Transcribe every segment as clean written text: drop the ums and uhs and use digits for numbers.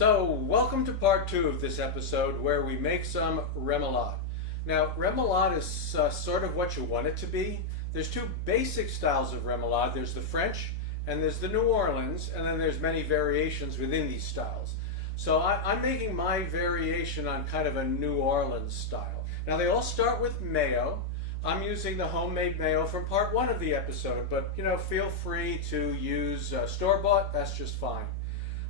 So, welcome to part 2 of this episode where we make some remoulade. Now, remoulade is sort of what you want it to be. There's two basic styles of remoulade. There's the French and there's the New Orleans, and then there's many variations within these styles. So I'm making my variation on kind of a New Orleans style. Now, they all start with mayo. I'm using the homemade mayo from part 1 of the episode, but feel free to use store-bought. That's just fine.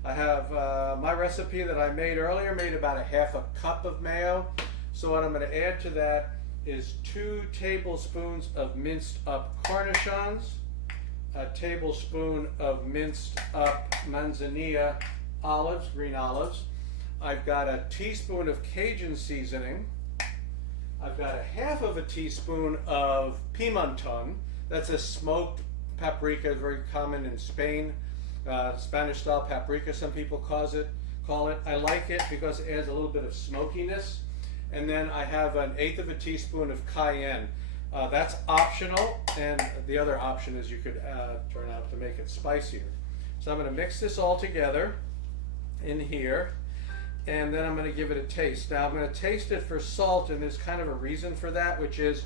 I have my recipe that I made earlier, made about a half a cup of mayo. So what I'm going to add to that is 2 tablespoons of minced up cornichons, a tablespoon of minced up manzanilla olives, green olives. I've got a teaspoon of Cajun seasoning. I've got a half of a teaspoon of pimentón. That's a smoked paprika, very common in Spain. Spanish style paprika, some people call it. I like it because it adds a little bit of smokiness. And then I have an eighth of a teaspoon of cayenne. That's optional, and the other option is you could turn out to make it spicier. So I'm going to mix this all together in here, and then I'm going to give it a taste. Now I'm going to taste it for salt, and there's kind of a reason for that, which is,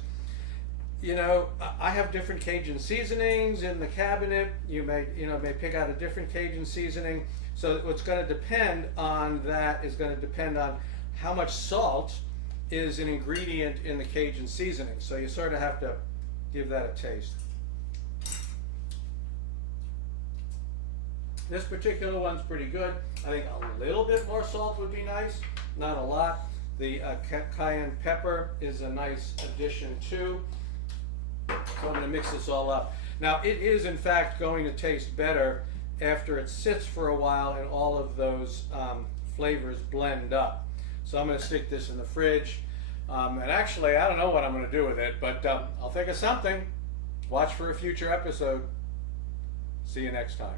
I have different Cajun seasonings in the cabinet. You may pick out a different Cajun seasoning. So what's going to depend on that is going to depend on how much salt is an ingredient in the Cajun seasoning. So you sort of have to give that a taste. This particular one's pretty good. I think a little bit more salt would be nice, not a lot. The cayenne pepper is a nice addition too. So I'm going to mix this all up. Now it is in fact going to taste better after it sits for a while and all of those flavors blend up. So I'm going to stick this in the fridge. And actually I don't know what I'm going to do with it, but I'll think of something. Watch for a future episode. See you next time.